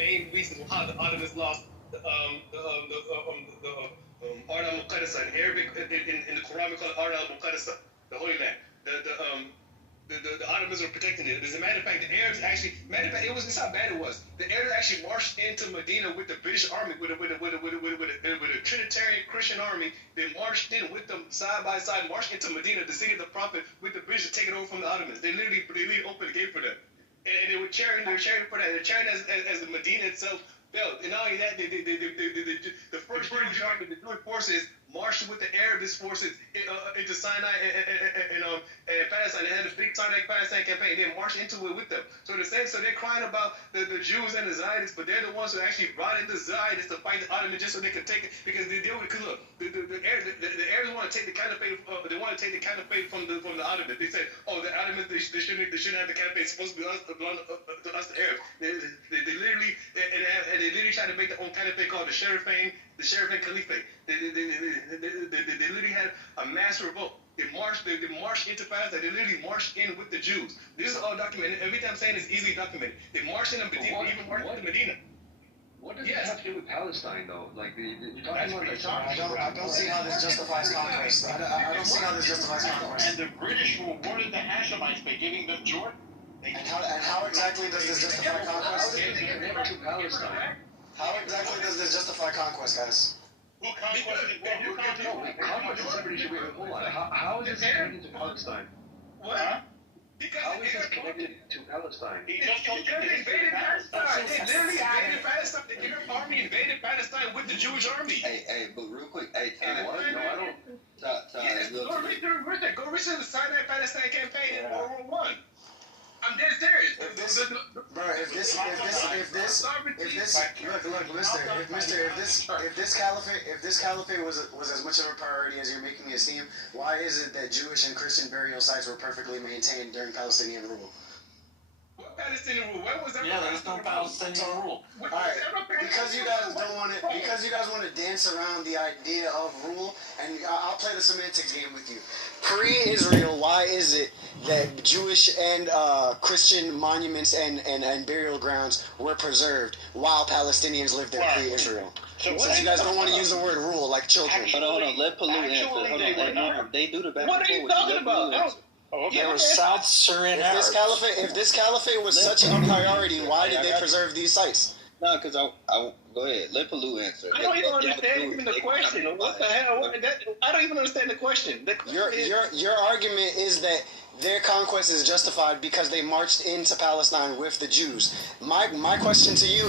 main reasons how the Ottomans lost the Ard al-Muqaddasa in Arabic. In the Quran, we call it Ard al-Muqaddasa, the Holy Land. The Ottomans were protecting it. As a matter of fact, the Arabs actually, it's how bad it was. The Arabs actually marched into Medina with the British army, with a Trinitarian Christian army. They marched in with them side by side, marched into Medina, the city of the Prophet, with the British to take it over from the Ottomans. They literally opened the gate for them, and they were cheering for that. They're cheering as the Medina itself fell. And not only that, the first British army, the Jewish forces, marched with the Arab forces into Sinai and Palestine. They had a big Sinai-Palestine campaign. They marched into it with them. So they're crying about the Jews and the Zionists, but they're the ones who actually brought in the Zionists to fight the Ottomans just so they could take it. Because they deal with, because look, the Arabs want to take the caliphate. They want to take the caliphate from the Ottomans. They said, oh, the Ottomans they shouldn't have the caliphate. It's supposed to be belong to us, the Arabs. They literally try to make their own caliphate called the Sheriffane Caliphate. They literally had a mass revolt. They marched into Palestine. They literally marched in with the Jews. This is all documented. Everything I'm saying is easily documented. They marched in Medina, even marched into Medina. What does it have to do with Palestine, though? Like, you're talking about I don't see how this justifies conquest. I don't see how this justifies conquest. And the British rewarded the Hashemites by giving them Jordan. And how exactly does this justify conquest? Never to Palestine. How exactly does this justify conquest, guys? Who conquested? Conquest is somebody should be. Hold on. How is this connected to Palestine? What? How is this connected to Palestine? He just told you They invaded Palestine. They literally invaded Palestine. The Arab army invaded Palestine with the Jewish army. Hey, but real quick, Ty. What? No, I don't. Go research the Sinai-Palestine campaign in World War I. I'm dead serious. If this caliphate was as much of a priority as you're making it seem, why is it that Jewish and Christian burial sites were perfectly maintained during Palestinian rule? What Palestinian rule? When was that? Yeah, there's no Palestinian rule. All right, because you guys want to dance around the idea of rule, and I'll play the semantics game with you. Pre-Israel, why is it that Jewish and Christian monuments and burial grounds were preserved while Palestinians lived there pre-Israel? Since you guys don't want to use the word rule like children. Hold on. Let Palou answer. Hold on. They do the back What are you talking about? There was South Syrian Arabs. If this caliphate was such a priority, why did they preserve these sites? No, because I go ahead. Let Palou answer. I don't even understand even the question. What the hell? I don't even understand the question. Your argument is that their conquest is justified because they marched into Palestine with the Jews. My question to you